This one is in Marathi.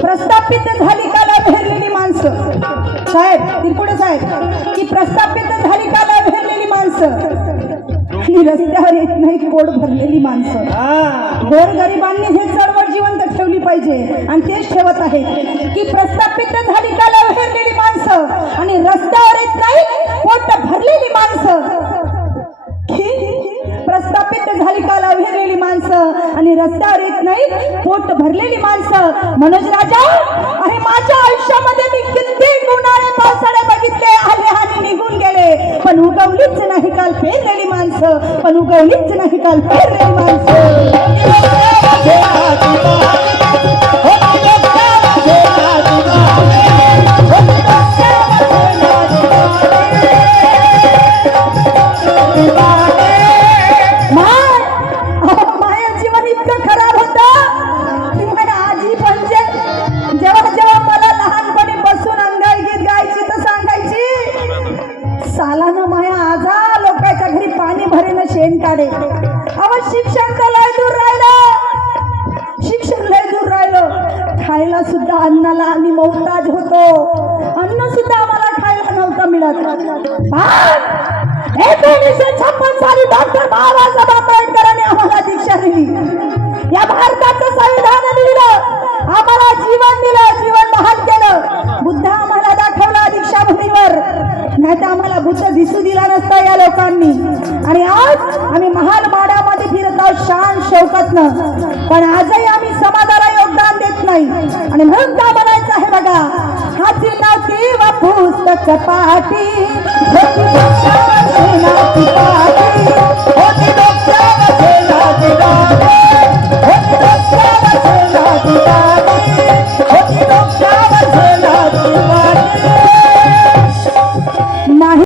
प्रस्थापित झाली काला भेरलेली माणसं साहेब तिरपुडे साहेब की प्रस्थापित झाली काला भेरलेली माणसं ही रस्त्यावर येत नाही पोट भरलेली माणसं गोरगरिबांनी हे चळवळ जिवंत ठेवली पाहिजे आणि तेच ठेवत आहेत की प्रस्थापित झाली काला भेरलेली माणसं आणि रस्त्यावर येत नाही पोट भरलेली माणसं प्रस्थापित झाली काला भेरलेली माणसं आणि रस्त्यावर येत नाही पोट भरलेली माणसं मनोज राजा अरे माझ्या आयुष्यामध्ये मी कित्येक उन्हाळे पावसाळे बघितले आले आणि निघून गेले पण उगवलीच नाही काल पेरलेली माणसं पण उगवलीच नाही काल पेरलेली माणसं शिक्षण लय दूर राहिलं शिक्षण लय दूर राहिलं खायला सुद्धा अन्नाला आम्ही मोहताज होतो अन्न सुद्धा आम्हाला खायला नव्हतं मिळत 1956 साली डॉक्टर बाबासाहेब आंबेडकरांनी आम्हाला दीक्षा दिली या भारताचं संविधान दिलं आम्हाला जीवन दिलं जीवन बहाल केलं बुद्ध आम्हाला दाखवला दीक्षाभूमीवर नाही तर आम्हाला बुद्ध दिसू दिला नसता या लोकांनी आणि आज आम्ही महाल माडामध्ये फिरत आहोत शान शौकतनं पण आजही आम्ही समाजाला योगदान देत नाही आणि म्हणून का म्हणायचं आहे बघा हाती नव्हती व पुस्तक पाठी होती